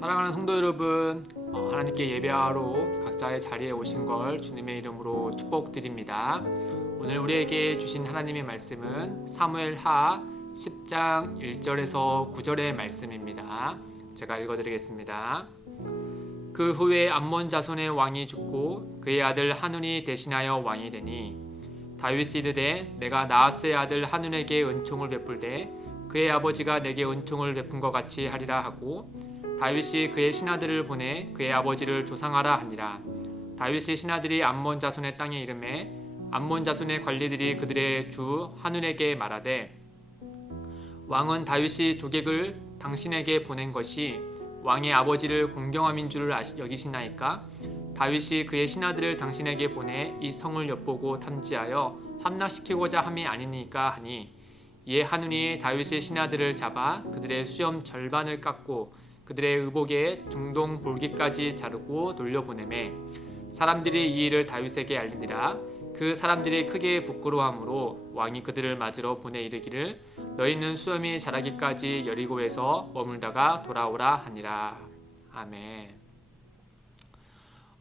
사랑하는 성도 여러분, 하나님께 예배하러 각자의 자리에 오신 걸 주님의 이름으로 축복드립니다. 오늘 우리에게 주신 하나님의 말씀은 사무엘하 10장 1절에서 9절의 말씀입니다. 제가 읽어드리겠습니다. 그 후에 암몬 자손의 왕이 죽고 그의 아들 하눈이 대신하여 왕이 되니 다윗이 이르되 내가 나하스의 아들 하눈에게 은총을 베풀되 그의 아버지가 내게 은총을 베푼 것 같이 하리라 하고 다윗이 그의 신하들을 보내 그의 아버지를 조상하라 하니라. 다윗의 신하들이 암몬 자손의 땅에 이르매 암몬 자손의 관리들이 그들의 주 하눈에게 말하되 왕은 다윗이 조객을 당신에게 보낸 것이 왕의 아버지를 공경함인 줄을 여기시나이까? 다윗이 그의 신하들을 당신에게 보내 이 성을 엿보고 탐지하여 함락시키고자 함이 아니니까 하니 이에 하눈이 다윗의 신하들을 잡아 그들의 수염 절반을 깎고 그들의 의복에 중동 볼기까지 자르고 돌려보내매 사람들이 이 일을 다윗에게 알리니라. 그 사람들이 크게 부끄러워하므로 왕이 그들을 맞으러 보내 이르기를 너희는 수염이 자라기까지 여리고에서 머물다가 돌아오라 하니라. 아멘.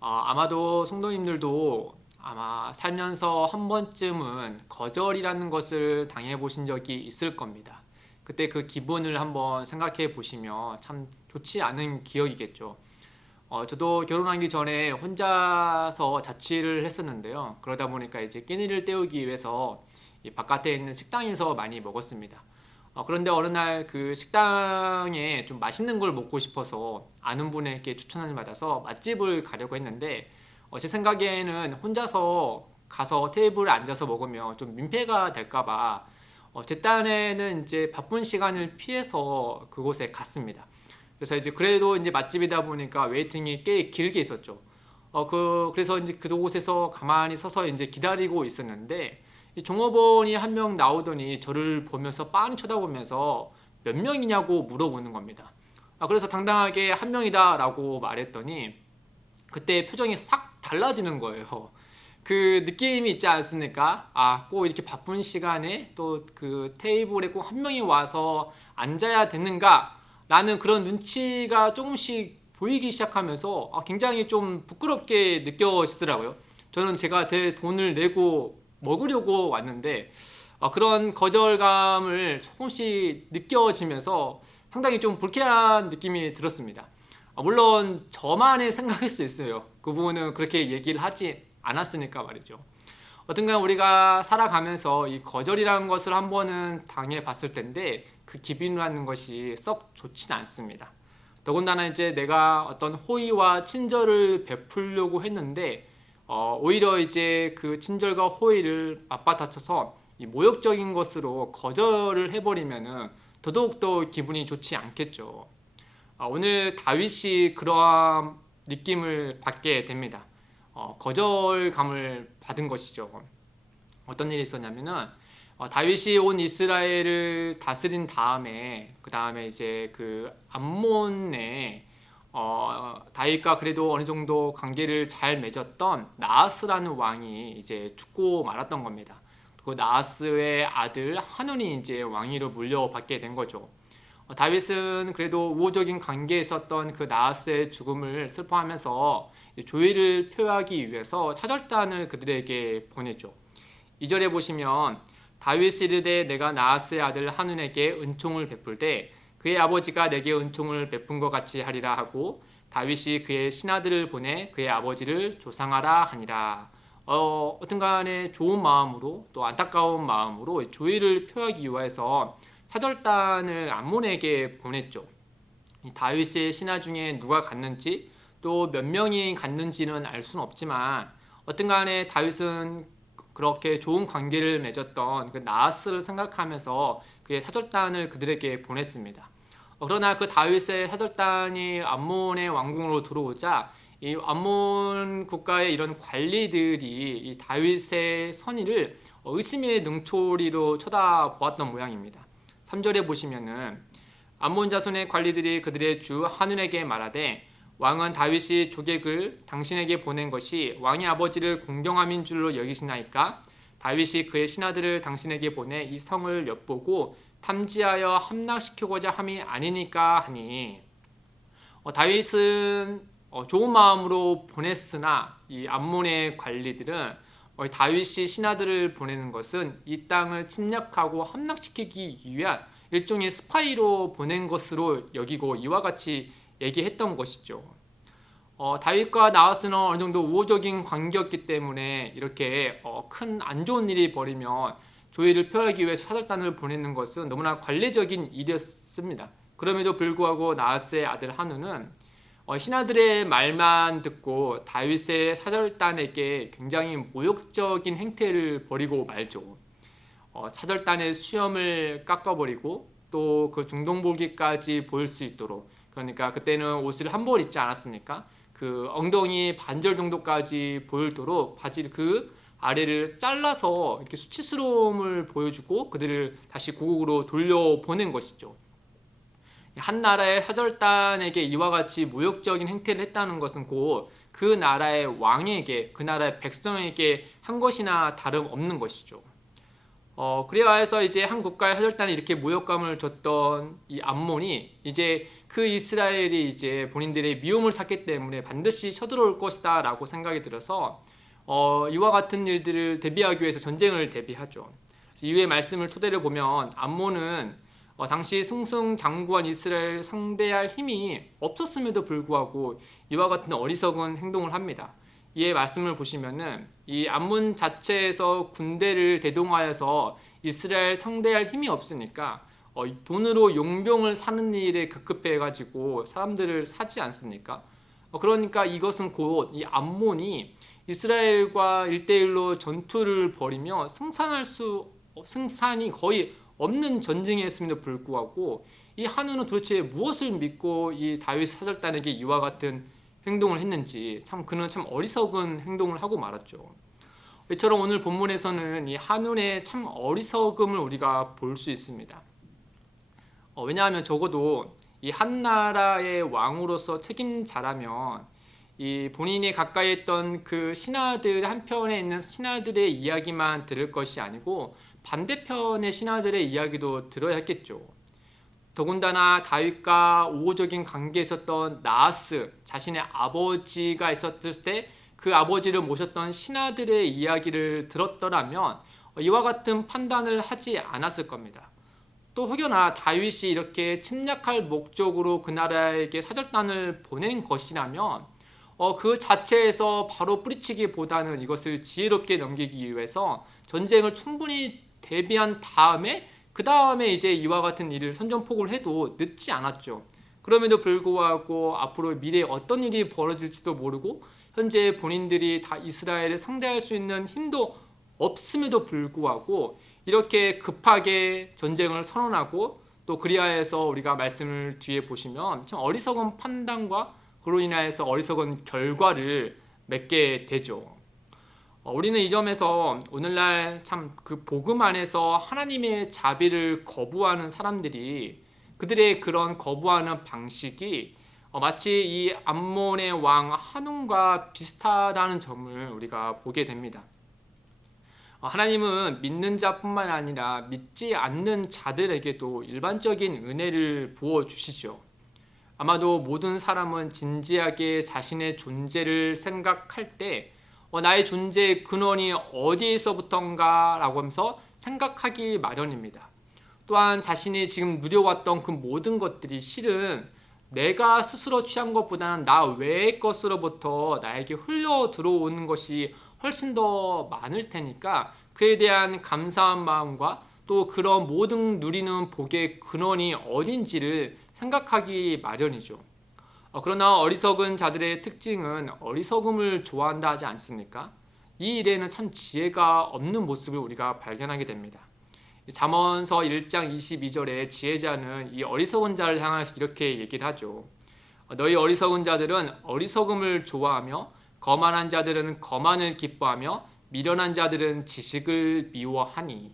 아마도 성도님들도 아마 살면서 한 번쯤은 거절이라는 것을 당해보신 적이 있을 겁니다. 그때 그 기분을 한번 생각해 보시면 참 좋지 않은 기억이겠죠. 저도 결혼하기 전에 혼자서 자취를 했었는데요. 그러다 보니까 이제 끼니를 때우기 위해서 이 바깥에 있는 식당에서 많이 먹었습니다. 그런데 어느 날 그 식당에 좀 맛있는 걸 먹고 싶어서 아는 분에게 추천을 받아서 맛집을 가려고 했는데 제 생각에는 혼자서 가서 테이블에 앉아서 먹으면 좀 민폐가 될까봐 제 딴에는 이제 바쁜 시간을 피해서 그곳에 갔습니다. 그래서 이제 그래도 이제 맛집이다 보니까 웨이팅이 꽤 길게 있었죠. 그래서 이제 그곳에서 가만히 서서 이제 기다리고 있었는데 이 종업원이 한 명 나오더니 저를 보면서 빤히 쳐다보면서 몇 명이냐고 물어보는 겁니다. 그래서 당당하게 한 명이다라고 말했더니 그때 표정이 싹 달라지는 거예요. 그 느낌이 있지 않습니까? 꼭 이렇게 바쁜 시간에 또 그 테이블에 꼭 한 명이 와서 앉아야 되는가? 라는 그런 눈치가 조금씩 보이기 시작하면서 굉장히 좀 부끄럽게 느껴지더라고요. 저는 제가 제 돈을 내고 먹으려고 왔는데 그런 거절감을 조금씩 느껴지면서 상당히 좀 불쾌한 느낌이 들었습니다. 물론 저만의 생각일 수 있어요. 그 부분은 그렇게 얘기를 하지 않았으니까 말이죠. 어떤가 우리가 살아가면서 이 거절이라는 것을 한 번은 당해 봤을 텐데 그 기분이라는 것이 썩 좋지는 않습니다. 더군다나 이제 내가 어떤 호의와 친절을 베풀려고 했는데 오히려 이제 그 친절과 호의를 맞받아쳐서 이 모욕적인 것으로 거절을 해버리면은 더더욱더 기분이 좋지 않겠죠. 오늘 다윗이 그러한 느낌을 받게 됩니다. 거절감을 받은 것이죠. 어떤 일이 있었냐면은 다윗이 온 이스라엘을 다스린 다음에 그 다음에 이제 그 암몬에 다윗과 그래도 어느 정도 관계를 잘 맺었던 나하스라는 왕이 이제 죽고 말았던 겁니다. 그 나하스의 아들 하눈이 이제 왕위로 물려받게 된 거죠. 다윗은 그래도 우호적인 관계에 있었던 그 나하스의 죽음을 슬퍼하면서 조의를 표하기 위해서 사절단을 그들에게 보냈죠. 2절에 보시면 다윗이 이르되 내가 나하스의 아들 하눈에게 은총을 베풀되 그의 아버지가 내게 은총을 베푼 것 같이 하리라 하고 다윗이 그의 신하들을 보내 그의 아버지를 조상하라 하니라. 어떤 간에 좋은 마음으로 또 안타까운 마음으로 조의를 표하기 위해서 사절단을 암몬에게 보냈죠. 다윗의 신하 중에 누가 갔는지 또 몇 명이 갔는지는 알 수는 없지만 어떤 간에 다윗은 그렇게 좋은 관계를 맺었던 그 나하스를 생각하면서 그의 사절단을 그들에게 보냈습니다. 그러나 그 다윗의 사절단이 암몬의 왕궁으로 들어오자 이 암몬 국가의 이런 관리들이 이 다윗의 선의를 의심의 능초리로 쳐다보았던 모양입니다. 3절에 보시면은 암몬 자손의 관리들이 그들의 주 하눈에게 말하되 왕은 다윗이 조객을 당신에게 보낸 것이 왕의 아버지를 공경함인 줄로 여기시나이까? 다윗이 그의 신하들을 당신에게 보내 이 성을 엿보고 탐지하여 함락시키고자 함이 아니니까 하니 다윗은 좋은 마음으로 보냈으나 이 암몬의 관리들은 다윗이 신하들을 보내는 것은 이 땅을 침략하고 함락시키기 위한 일종의 스파이로 보낸 것으로 여기고 이와 같이 얘기했던 것이죠. 다윗과 나하스는 어느 정도 우호적인 관계였기 때문에 이렇게 큰 안 좋은 일이 벌이면 조의를 표하기 위해서 사절단을 보내는 것은 너무나 관례적인 일이었습니다. 그럼에도 불구하고 나하스의 아들 한우는 신하들의 말만 듣고 다윗의 사절단에게 굉장히 모욕적인 행태를 벌이고 말죠. 사절단의 수염을 깎아버리고 또 그 중동볼기까지 보일 수 있도록, 그러니까 그때는 옷을 한 벌 입지 않았습니까? 그 엉덩이 반절 정도까지 보이도록 바지 그 아래를 잘라서 이렇게 수치스러움을 보여주고 그들을 다시 고국으로 돌려보낸 것이죠. 한 나라의 사절단에게 이와 같이 모욕적인 행태를 했다는 것은 곧 그 나라의 왕에게, 그 나라의 백성에게 한 것이나 다름없는 것이죠. 그래야 해서 이제 한 국가의 사절단에 이렇게 모욕감을 줬던 이 암몬이 이제 그 이스라엘이 이제 본인들의 미움을 샀기 때문에 반드시 쳐들어올 것이다 라고 생각이 들어서 이와 같은 일들을 대비하기 위해서 전쟁을 대비하죠. 이후의 말씀을 토대로 보면 암몬은 당시 승승장구한 이스라엘 상대할 힘이 없었음에도 불구하고 이와 같은 어리석은 행동을 합니다. 이의 말씀을 보시면은 이 암몬 자체에서 군대를 대동하여서 이스라엘 상대할 힘이 없으니까 돈으로 용병을 사는 일에 급급해 가지고 사람들을 사지 않습니까? 그러니까 이것은 곧 이 암몬이 이스라엘과 1대1로 전투를 벌이며 승산이 거의 없는 전쟁이었음에도 불구하고 이 한우는 도대체 무엇을 믿고 이 다윗 사절단에게 이와 같은 행동을 했는지 그는 참 어리석은 행동을 하고 말았죠. 이처럼 오늘 본문에서는 이 한운의 참 어리석음을 우리가 볼 수 있습니다. 왜냐하면 적어도 이 한 나라의 왕으로서 책임자라면 이 본인이 가까이 했던 그 신하들 한편에 있는 신하들의 이야기만 들을 것이 아니고 반대편의 신하들의 이야기도 들어야 했겠죠. 더군다나 다윗과 우호적인 관계에 있었던 나하스, 자신의 아버지가 있었을 때 그 아버지를 모셨던 신하들의 이야기를 들었더라면 이와 같은 판단을 하지 않았을 겁니다. 또 혹여나 다윗이 이렇게 침략할 목적으로 그 나라에게 사절단을 보낸 것이라면 그 자체에서 바로 뿌리치기보다는 이것을 지혜롭게 넘기기 위해서 전쟁을 충분히 대비한 다음에 그 다음에 이제 이와 같은 일을 선전포고를 해도 늦지 않았죠. 그럼에도 불구하고 앞으로 미래에 어떤 일이 벌어질지도 모르고 현재 본인들이 다 이스라엘을 상대할 수 있는 힘도 없음에도 불구하고 이렇게 급하게 전쟁을 선언하고 또 그리하여서 우리가 말씀을 뒤에 보시면 참 어리석은 판단과 그로 인하여서 어리석은 결과를 맺게 되죠. 우리는 이 점에서 오늘날 참 그 복음 안에서 하나님의 자비를 거부하는 사람들이 그들의 그런 거부하는 방식이 마치 이 암몬의 왕 한운과 비슷하다는 점을 우리가 보게 됩니다. 하나님은 믿는 자뿐만 아니라 믿지 않는 자들에게도 일반적인 은혜를 부어주시죠. 아마도 모든 사람은 진지하게 자신의 존재를 생각할 때 나의 존재의 근원이 어디에서부터인가 라고 하면서 생각하기 마련입니다. 또한 자신이 지금 누려왔던 그 모든 것들이 실은 내가 스스로 취한 것보다는 나 외의 것으로부터 나에게 흘러 들어오는 것이 훨씬 더 많을 테니까 그에 대한 감사한 마음과 또 그런 모든 누리는 복의 근원이 어딘지를 생각하기 마련이죠. 그러나 어리석은 자들의 특징은 어리석음을 좋아한다 하지 않습니까? 이 일에는 참 지혜가 없는 모습을 우리가 발견하게 됩니다. 잠언서 1장 22절에 지혜자는 이 어리석은 자를 향해서 이렇게 얘기를 하죠. 너희 어리석은 자들은 어리석음을 좋아하며 거만한 자들은 거만을 기뻐하며 미련한 자들은 지식을 미워하니.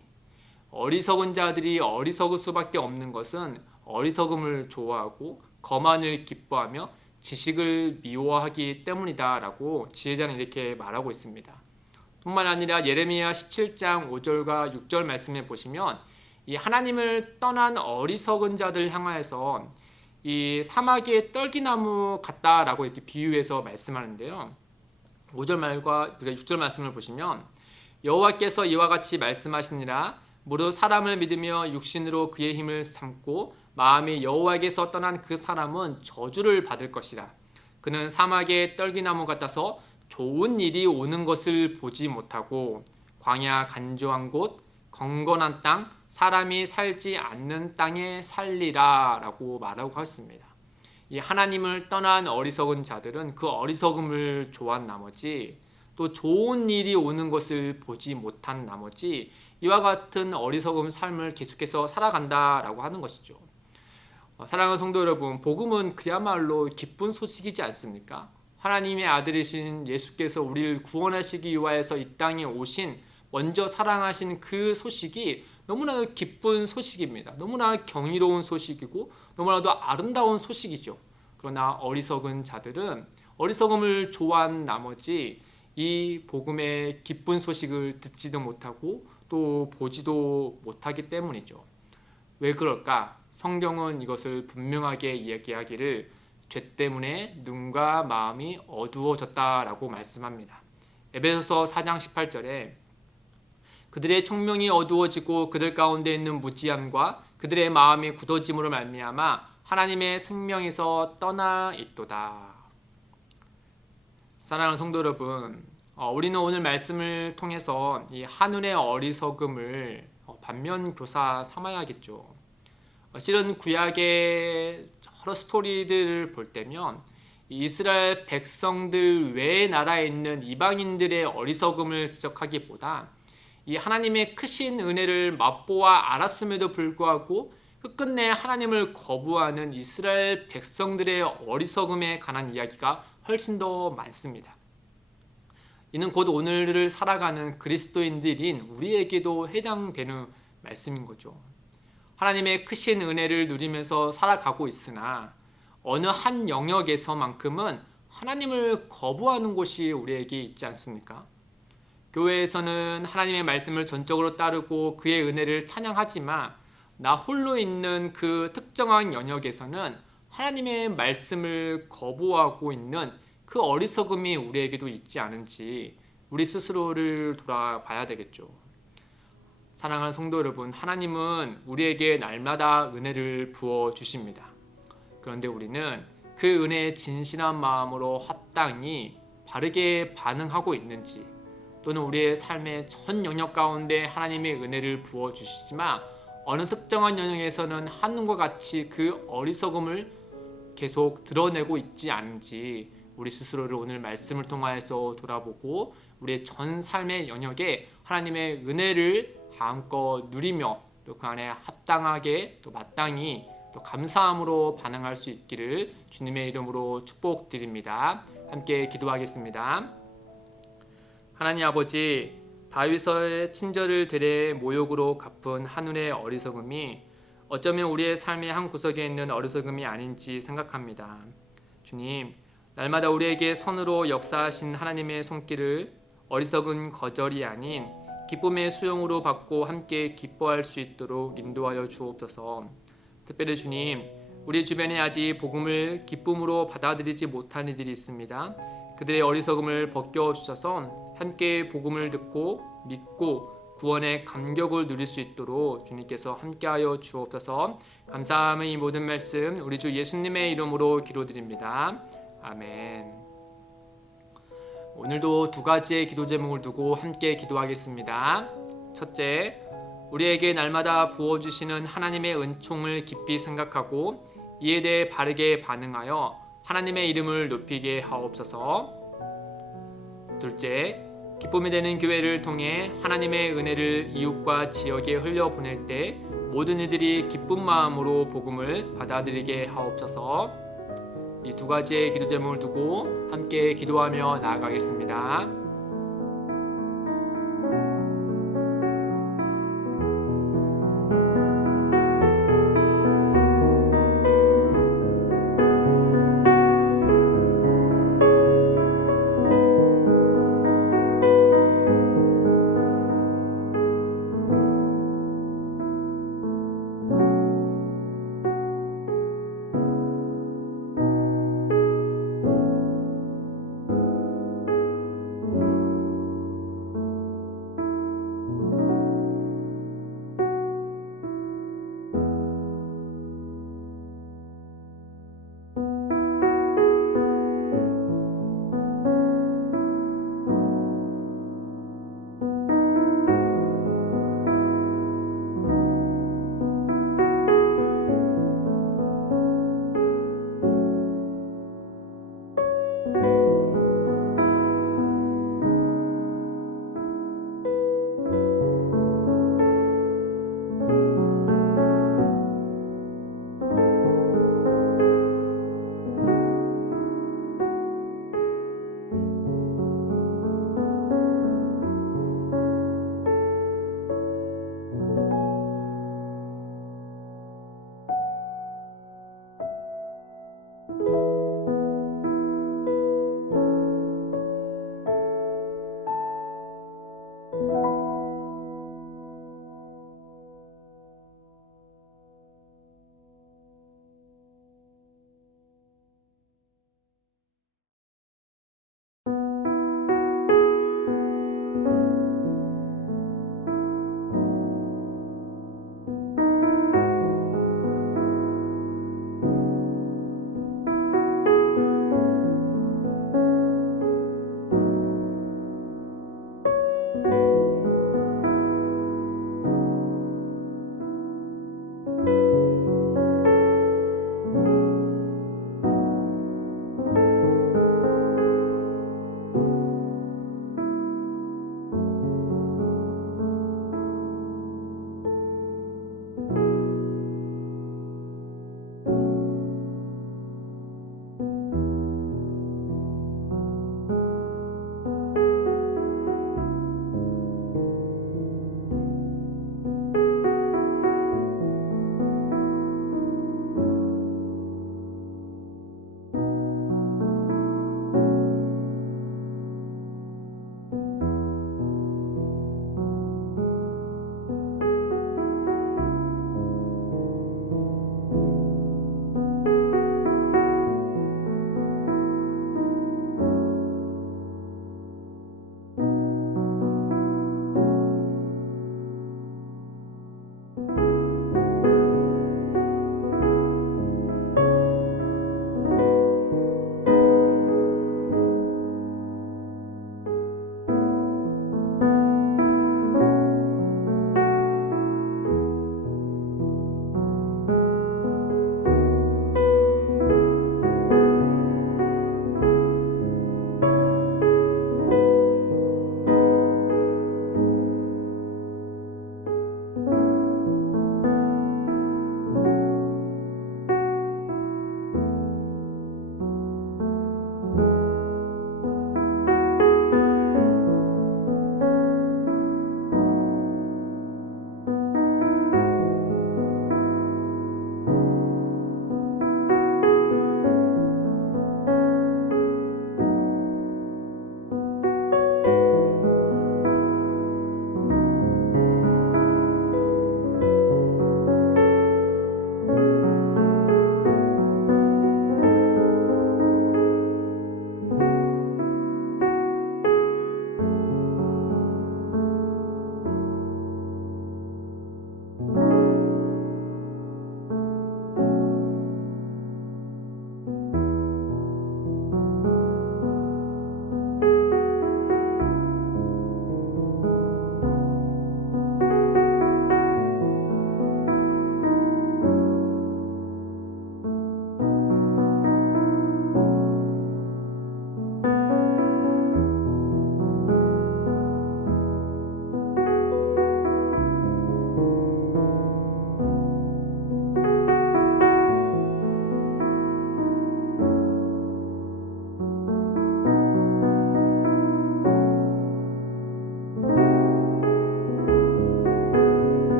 어리석은 자들이 어리석을 수밖에 없는 것은 어리석음을 좋아하고 거만을 기뻐하며 지식을 미워하기 때문이다 라고 지혜자는 이렇게 말하고 있습니다. 뿐만 아니라 예레미야 17장 5절과 6절 말씀에 보시면 이 하나님을 떠난 어리석은 자들 향하여서 이 사막의 떨기나무 같다라고 이렇게 비유해서 말씀하는데요. 5절 말과 6절 말씀을 보시면 여호와께서 이와 같이 말씀하시니라 무릇 사람을 믿으며 육신으로 그의 힘을 삼고 마음이 여호와에게서 떠난 그 사람은 저주를 받을 것이라. 그는 사막의 떨기나무 같아서 좋은 일이 오는 것을 보지 못하고 광야 간조한 곳 건건한 땅 사람이 살지 않는 땅에 살리라 라고 말하고 하셨습니다. 이 하나님을 떠난 어리석은 자들은 그 어리석음을 좋아한 나머지 또 좋은 일이 오는 것을 보지 못한 나머지 이와 같은 어리석은 삶을 계속해서 살아간다라고 하는 것이죠. 사랑하는 성도 여러분, 복음은 그야말로 기쁜 소식이지 않습니까? 하나님의 아들이신 예수께서 우리를 구원하시기 위하여서 이 땅에 오신 먼저 사랑하신 그 소식이 너무나도 기쁜 소식입니다. 너무나 경이로운 소식이고 너무나도 아름다운 소식이죠. 그러나 어리석은 자들은 어리석음을 좋아한 나머지 이 복음의 기쁜 소식을 듣지도 못하고 또 보지도 못하기 때문이죠. 왜 그럴까? 성경은 이것을 분명하게 이야기하기를 죄 때문에 눈과 마음이 어두워졌다라고 말씀합니다. 에베소서 4장 18절에 그들의 총명이 어두워지고 그들 가운데 있는 무지함과 그들의 마음이 굳어짐으로 말미암아 하나님의 생명에서 떠나 있도다. 사랑하는 성도 여러분, 우리는 오늘 말씀을 통해서 이 한눈의 어리석음을 반면교사 삼아야겠죠. 실은 구약의 여러 스토리들을 볼 때면 이스라엘 백성들 외의 나라에 있는 이방인들의 어리석음을 지적하기보다 이 하나님의 크신 은혜를 맛보아 알았음에도 불구하고 끝끝내 하나님을 거부하는 이스라엘 백성들의 어리석음에 관한 이야기가 훨씬 더 많습니다. 이는 곧 오늘을 살아가는 그리스도인들인 우리에게도 해당되는 말씀인 거죠. 하나님의 크신 은혜를 누리면서 살아가고 있으나 어느 한 영역에서만큼은 하나님을 거부하는 곳이 우리에게 있지 않습니까? 교회에서는 하나님의 말씀을 전적으로 따르고 그의 은혜를 찬양하지만 나 홀로 있는 그 특정한 영역에서는 하나님의 말씀을 거부하고 있는 그 어리석음이 우리에게도 있지 않은지 우리 스스로를 돌아봐야 되겠죠. 사랑하는 성도 여러분, 하나님은 우리에게 날마다 은혜를 부어주십니다. 그런데 우리는 그 은혜에 진실한 마음으로 합당히 바르게 반응하고 있는지 또는 우리의 삶의 전 영역 가운데 하나님의 은혜를 부어주시지만 어느 특정한 영역에서는 한눈과 같이 그 어리석음을 계속 드러내고 있지 않은지 우리 스스로를 오늘 말씀을 통하여서 돌아보고 우리의 전 삶의 영역에 하나님의 은혜를 마음껏 누리며 또 그 안에 합당하게 또 마땅히 또 감사함으로 반응할 수 있기를 주님의 이름으로 축복드립니다. 함께 기도하겠습니다. 하나님 아버지, 다윗의 친절을 되레 모욕으로 갚은 한눈의 어리석음이 어쩌면 우리의 삶의 한 구석에 있는 어리석음이 아닌지 생각합니다. 주님, 날마다 우리에게 선으로 역사하신 하나님의 손길을 어리석은 거절이 아닌 기쁨의 수용으로 받고 함께 기뻐할 수 있도록 인도하여 주옵소서. 특별히 주님, 우리 주변에 아직 복음을 기쁨으로 받아들이지 못한 이들이 있습니다. 그들의 어리석음을 벗겨주셔서 함께 복음을 듣고 믿고 구원의 감격을 누릴 수 있도록 주님께서 함께하여 주옵소서. 감사함의 이 모든 말씀 우리 주 예수님의 이름으로 기도드립니다. 아멘. 오늘도 두 가지의 기도 제목을 두고 함께 기도하겠습니다. 첫째, 우리에게 날마다 부어주시는 하나님의 은총을 깊이 생각하고 이에 대해 바르게 반응하여 하나님의 이름을 높이게 하옵소서. 둘째, 기쁨이 되는 교회를 통해 하나님의 은혜를 이웃과 지역에 흘려보낼 때 모든 이들이 기쁜 마음으로 복음을 받아들이게 하옵소서. 이 두 가지의 기도 제목을 두고 함께 기도하며 나아가겠습니다.